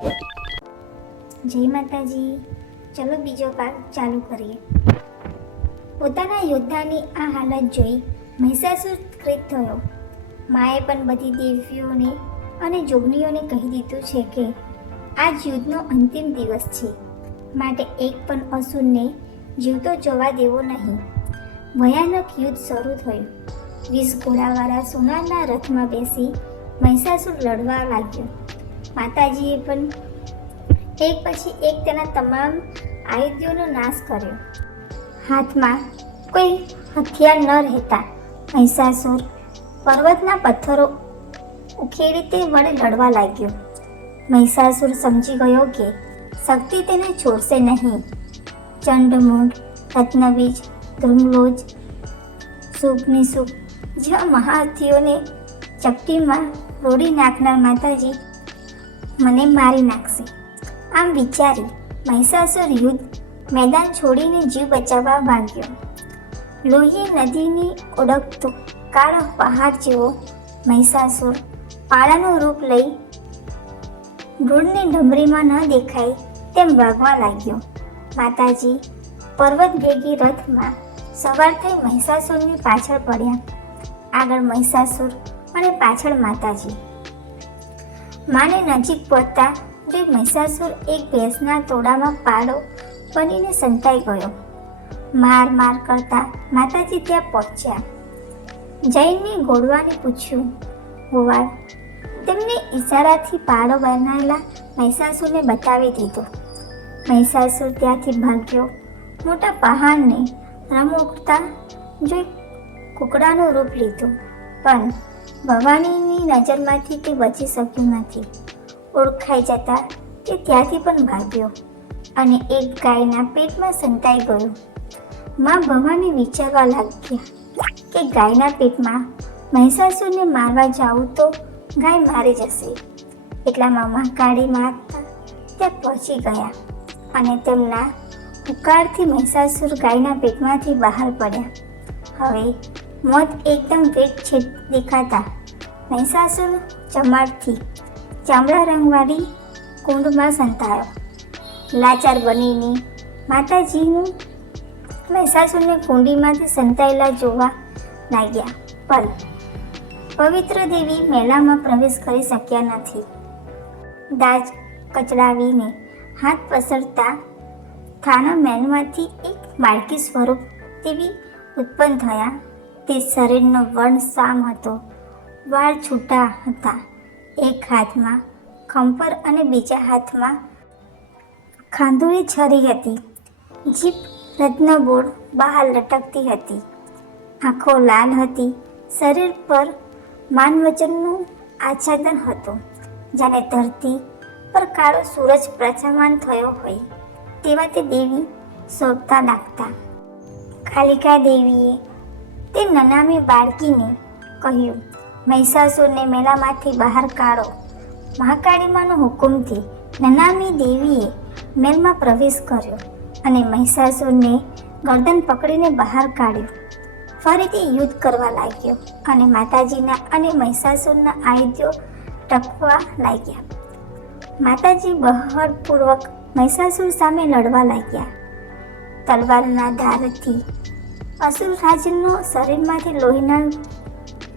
જય માતાજી. ચલો બીજો પાઠ ચાલુ કરીએ. પોતાના યોદ્ધાની આ હાલત જોઈ મહિષાસુર ક્રોધિત થયો. માએ પણ બધી દેવીઓને અને જોગણીઓને કહી દીધું છે કે આજ યુદ્ધનો અંતિમ દિવસ છે, માટે એક પણ અસુરને જીવતો જવા દેવો નહીં. ભયાનક યુદ્ધ શરૂ થયું. 20 ઘોડાવાળા સોનાના રથમાં બેસી મહિષાસુર લડવા લાગ્યો. માતાજીએ પણ એક પછી એક તેના તમામ આયુધોનો નાશ કર્યો. હાથમાં કોઈ હથિયાર ન રહેતા મહિષાસુર પર્વતના પથ્થરો ઉખેડી તે વડે લડવા લાગ્યો. મહિષાસુર સમજી ગયો કે શક્તિ તેને છોડશે નહીં. ચંડમુંડ, રત્નબીજ, ધ્રુમલોજ, શુભનિશુભ જેવા મહારથીઓને ચપટીમાં રોડી નાખનાર માતાજી મને મારી નાખશે, આમ વિચારી મહિષાસુર યુદ્ધ મેદાન છોડીને જીવ બચાવવા ભાગ્યો. લોહી નદીની ઓળખતો કાળો પહાડ જેવો મહિષાસુર પાળાનું રૂપ લઈ ધૂળની ડમરીમાં ન દેખાય તેમ ભાગવા લાગ્યો. માતાજી પર્વત ભેગી રથમાં સવાર થઈ મહિષાસુરની પાછળ પડ્યા. આગળ મહિષાસુર અને પાછળ માતાજી. માને નજીક પહોંચતા જોઈ મહિષાસુર એક ભેંસના તોડામાં પાડો બનીને સંતાઈ ગયો. માર કરતા માતાજી ત્યાં પહોંચ્યા. જઈને ઘોડવાને પૂછ્યું, ગોવાળ. તેમને ઈશારાથી પાડો બનાવેલા મહિષાસુરને બતાવી દીધો. મહિષાસુર ત્યાંથી ભાગ્યો. મોટા પહાડને રમોગતા જોઈ કુકડાનું રૂપ લીધું, પણ ભવાનીની નજરમાંથી તે બચી શક્યું નથી. ઓળખાઈ જતા તે ત્યાંથી પણ ભાગ્યો અને એક ગાયના પેટમાં સંતાઈ ગયો. માં ભવાની વિચારવા લાગ્યા કે ગાયના પેટમાં મહિષાસુરને મારવા જાઉં તો ગાય મારી જશે. એટલામાં મહાકાળી માતા ત્યાં પહોંચી ગયા અને તેમના પુકારથી મહિષાસુર ગાયના પેટમાંથી બહાર પડ્યા. હવે મોત એકદમ વેગ છે દેખાતા મહિષાસુર ચમાડથી ચામડા રંગવાળી કુંડમાં સંતાયો. લાચાર બનીને માતાજીનું મહિષાસુરને કુંડીમાંથી સંતાયેલા જોવા લાગ્યા, પણ પવિત્ર દેવી મેળામાં પ્રવેશ કરી શક્યા નથી. દાજ કચડાવીને હાથ પસરતા થાના મહેલમાંથી એક બાળકી સ્વરૂપ દેવી ઉત્પન્ન થયા. તે શરીરનો વર્ણ સામ હતો, વાળ છૂટા હતા. એક હાથમાં ખંપર અને બીજા હાથમાં ખાંદુળી છરી હતી. જીભ રત્નબોળ બહાર લટકતી હતી. આંખો લાલ હતી. શરીર પર માનવચનનું આચ્છાદન હતું, જાણે ધરતી પર કાળો સૂરજ પ્રચમાન થયો હોય તેવા તે દેવી શોભતા લાગતા. કાલિકા દેવીએ તે નનામી બાળકીને કહ્યું, મહિષાસુરને મેળામાંથી બહાર કાઢો. મહાકાળીમાનો હુકુમથી નનામી દેવીએ મેલમાં પ્રવેશ કર્યો અને મહિષાસુરને ગરદન પકડીને બહાર કાઢ્યો. ફરીથી યુદ્ધ કરવા લાગ્યો અને માતાજીના અને મહિષાસુરના આયુધો ટકવા લાગ્યા. માતાજી બળપૂર્વક મહિષાસુર સામે લડવા લાગ્યા. તલવારના ધારથી અસુરરાજનો શરીરમાંથી લોહીના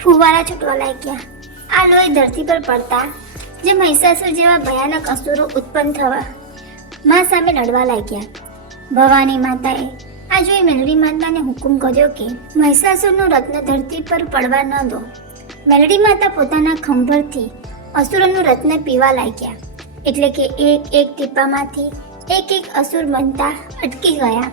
ફુવારા છૂટવા લાગ્યા. આ લોહી ધરતી પર પડતા જે મહિષાસુર જેવા ભયાનક અસુરો ઉત્પન્ન થવા માં સામે લડવા લાગ્યા. ભવાની માતાએ આ જોઈ મેલડી માતાને હુકુમ કર્યો કે મહિષાસુરનું રત્ન ધરતી પર પડવા ન દો. મેલડી માતા પોતાના ખંભરથી અસુરોનું રત્ન પીવા લાગ્યા, એટલે કે એક ટીપામાંથી એક અસુર બનતા અટકી ગયા.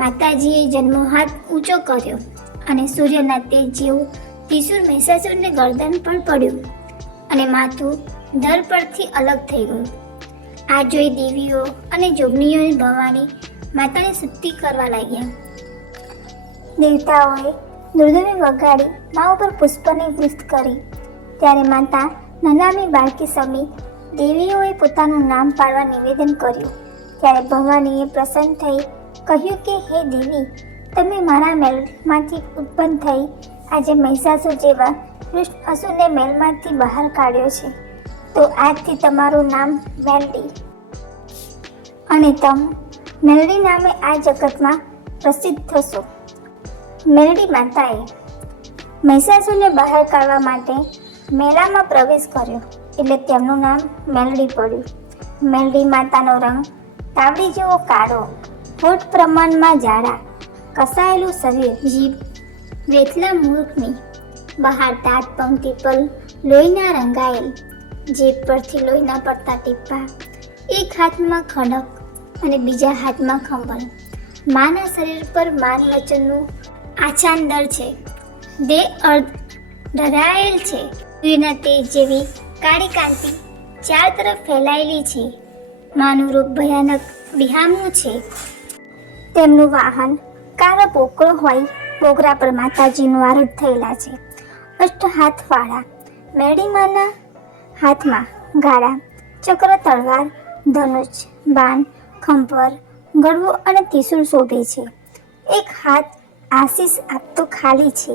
માતાજીએ જન્મો હાથ ઊંચો કર્યો અને સૂર્યના તેજ જેવું ત્રિશૂળ મહિષાસુરને ગરદન પર પડ્યું અને માથું ધર પરથી અલગ થઈ ગયું. આ જોઈ દેવીઓ અને જોગણીઓએ ભવાની માતાને સ્તુતિ કરવા લાગ્યા. દેવતાઓએ દુર્દુભી વગાડી મા ઉપર પુષ્પની વૃષ્ટિ કરી. ત્યારે માતા નનામી બાળકી સમી દેવીઓએ પોતાનું નામ પાડવા નિવેદન કર્યું. ત્યારે ભવાનીએ પ્રસન્ન થઈ કહ્યું કે હે દેવી, તમે મારા મેલમાંથી ઉત્પન્ન થઈ આજે મહિષાસુર જેવા દુષ્ટ અસુરને મેલમાંથી બહાર કાઢ્યો છે. તો આજથી તમારું નામ મેલડી, અને તમે મેલડી નામે આ જગતમાં પ્રસિદ્ધ થશો. મેલડી માતાએ મહિષાસુરને બહાર કાઢવા માટે મેળામાં પ્રવેશ કર્યો, એટલે તેમનું નામ મેલડી પડ્યું. મેલડી માતાનો રંગ તાવડી જેવો કાળો, હોઠ પ્રમાણમાં જાડા, કસાયેલું શરીર, જીભ વેથલા મૂર્ખની બહાર દાંત પંક્તિ પર લોહીના રંગાયેલ, જીભ પરથી લોહીના પડતા ટીપા, એક હાથમાં ખડક અને બીજા હાથમાં ખંભળ. માના શરીર પર માન વચનનું આછાંદર છે, દેહ અર્ધ ઢરાયેલ છે, સૂર્યના તેજ જેવી કાળી કાંતિ ચાર તરફ ફેલાયેલી છે. માનું રૂપ ભયાનક વિહામણું છે. તેમનું વાહન કાળો પોકળો હોય, બોગરા પર માતાજીનું આરૂઢ થયેલા છે. અષ્ટ હાથવાળા મેરડીમાના હાથમાં ગાડા, ચક્ર, તલવાર, ધનુષ, બાણ, ખંભર, ગળવો અને ત્રિશૂળ શોભે છે. એક હાથ આશીષ આપતો ખાલી છે.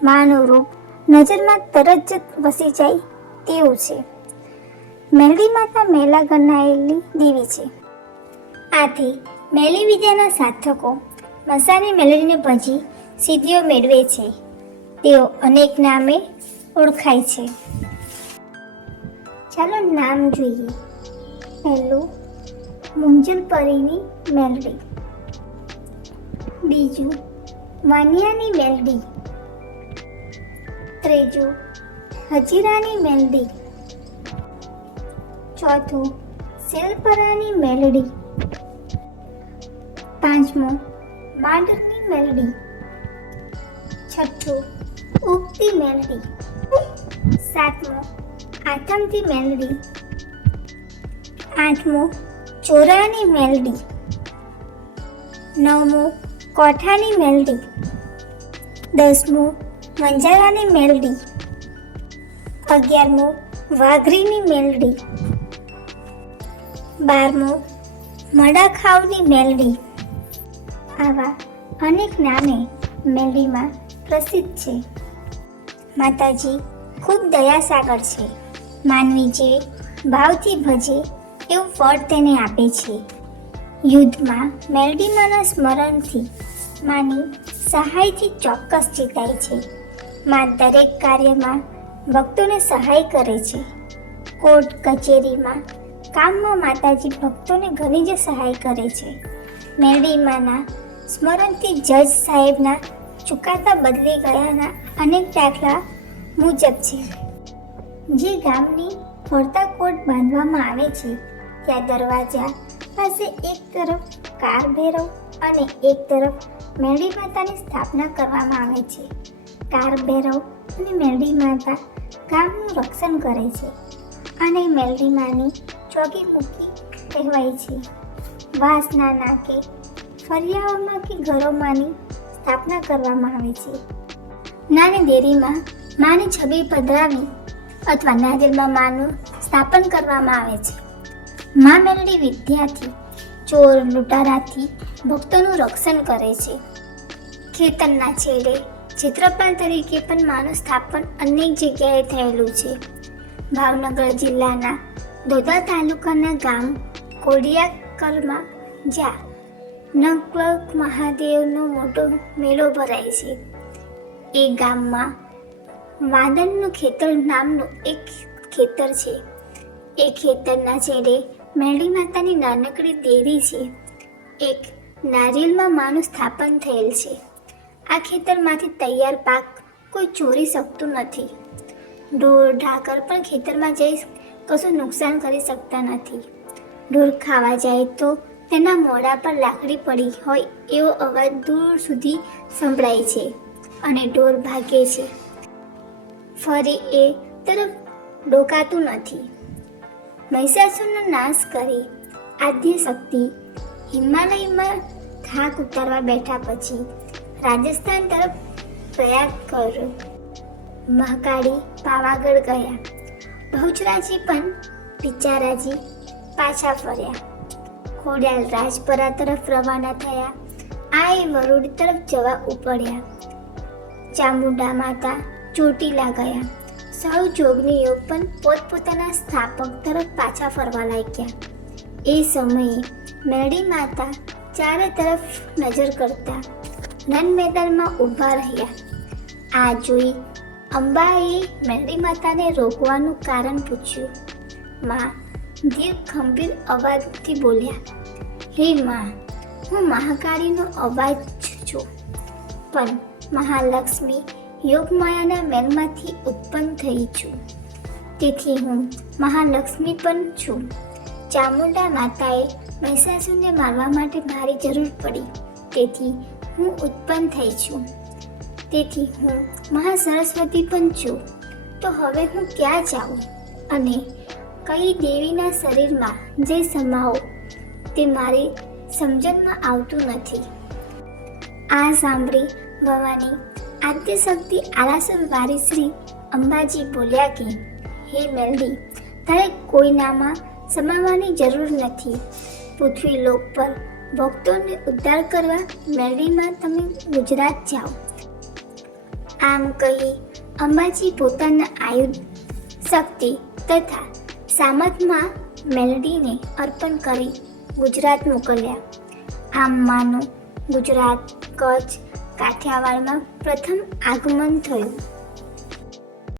માનું રૂપ નજરમાં તરત જ વસી જાય તેવું છે. મેલડી માતા મેલા ગણાયેલી દેવી છે. આથી મેલી વિદ્યાના સાધકો મસાની મેલડીને ભજી સિદ્ધિઓ મેળવે છે. તેઓ અનેક નામે ઓળખાય છે. ચાલો નામ જોઈએ. પહેલું મુંજલપરીની મેલડી, બીજું વાનિયાની મેલડી, ત્રીજું હજીરાની મેલડી, ચોથું શેલપરાની મેલડી, પાંચમું માંડરની મેલડી, છઠ્ઠું ઉગતી મેલડી, સાતમું આથમતી મેલડી, આઠમું ચોરાની મેલડી, નવમું કોઠાની મેલડી, દસમું મંજારાની મેલડી, 11મું વાઘરીની મેલડી, 12મું મડાખાવની મેલડી. આવા અનેક નામે મેલડીમાં પ્રસિદ્ધ છે. માતાજી ખૂબ દયાસાગર છે. માનવી જે ભાવથી ભજે એવું ફળ તેને આપે છે. યુદ્ધમાં મેલડીમાના સ્મરણથી માની સહાયથી ચોક્કસ જીતાય છે. માં દરેક કાર્યમાં ભક્તોને સહાય કરે છે. કોર્ટ કચેરીમાં કામમાં માતાજી ભક્તોને ઘણી જ સહાય કરે છે. મેલડીમાના સ્મરણથી જજ સાહેબના ચુકાદા બદલી ગયાના અનેક દાખલા મુજબ છે. જે ગામની ફરતા કોર્ટ બાંધવામાં આવે છે ત્યાં દરવાજા પાસે એક તરફ કાર ભૈરવ અને એક તરફ મેલડી માતાની સ્થાપના કરવામાં આવે છે. કાર ભૈરવ અને મેલડી માતા ગામનું રક્ષણ કરે છે અને મેલડી માની ચોકી મૂકી કહેવાય છે. વાસના નાકે ફરિયાઓમાં કે ઘરોમાંની સ્થાપના કરવામાં આવે છે. નાની દેરીમાં માની છબી પધરાવી અથવા નારિયેળમાં માનું સ્થાપન કરવામાં આવે છે. મા મેલડી વિદ્યાથી, ચોર લૂંટારાથી ભક્તોનું રક્ષણ કરે છે. ખેતરના છેડે છેત્રપાલ તરીકે પણ માનું સ્થાપન અનેક જગ્યાએ થયેલું છે. ભાવનગર જિલ્લાના દોદા તાલુકાના ગામ કોડિયાકરમાં જ્યાં નકલક મહાદેવનો મોટો મેળો ભરાય છે, એ ગામમાં વાદનનું ખેતર નામનું એક ખેતર છે. એ ખેતરના છેડે મેલડી માતાની નાનકડી દેરી છે. એક નારિયેળમાં માનું સ્થાપન થયેલ છે. આ ખેતરમાંથી તૈયાર પાક કોઈ ચોરી શકતું નથી. ઢોર ઢાકર પણ ખેતરમાં જઈ કશું નુકસાન કરી શકતા નથી. ઢોર ખાવા જાય તો તેના મોઢા પર લાકડી પડી હોય એવો અવાજ દૂર સુધી સંભળાય છે અને ઢોર ભાગે છે. ફરી એ તરફ ડોકાતું નથી. મહિષાસુરનો નાશ કરી આદ્ય શક્તિ હિમાલયમાં થાક ઉતારવા બેઠા પછી રાજસ્થાન તરફ પ્રયાગ કર્યો. મહાકાળી પાવાગઢ ગયા. બહુચરાજી પણ પિચારાજી પાછા ફર્યા. ખોડિયાલ રાજપરા તરફ રવાના થયા. આ વરુડ તરફ જવા ઉપડ્યા. ચામુંડા માતા ચોટીલા ગયા. સૌ જોગનીઓ પણ પોતપોતાના સ્થાપક તરફ પાછા ફરવા લાગ્યા. એ સમયે મેરડી માતા ચારે તરફ નજર કરતા રન મેદાનમાં ઊભા રહ્યા. આ જોઈ અંબાએ મેરડી માતાને રોકવાનું કારણ પૂછ્યું. માં ધીર ગંભીર અવાજથી બોલ્યા, હે માં, હું મહાકાળીનો અવાજ છું, પણ મહાલક્ષ્મી યોગમાયાના મેલમાંથી ઉત્પન્ન થઈ છું. તેથી હું મહાલક્ષ્મી પણ છું. ચામુંડા માતાએ મહિષાસુરને મારવા માટે મારી જરૂર પડી, તેથી હું ઉત્પન્ન થઈ છું. તેથી હું મહાસરસ્વતી પણ છું. તો હવે હું ક્યાં જાઉં અને કઈ દેવીના શરીરમાં જે સમાવો તે મારી સમજણમાં આવતું નથી. આ સાંભળી ભવાની આદ્યશક્તિ આરાસુર વારી શ્રી અંબાજી બોલ્યા કે, હે મેલડી, તારે કોઈનામાં સમાવવાની જરૂર નથી. પૃથ્વી લોક પર ભક્તોને ઉદ્ધાર કરવા મેલડીમાં તમે ગુજરાત જાઓ. આમ કહી અંબાજી પોતાના આયુધ, શક્તિ તથા સામર્થમાં મેલડીને અર્પણ કરી ગુજરાત મોકલ્યા. આમ માનું ગુજરાત, કચ્છ, કાઠિયાવાડમાં પ્રથમ આગમન થયું.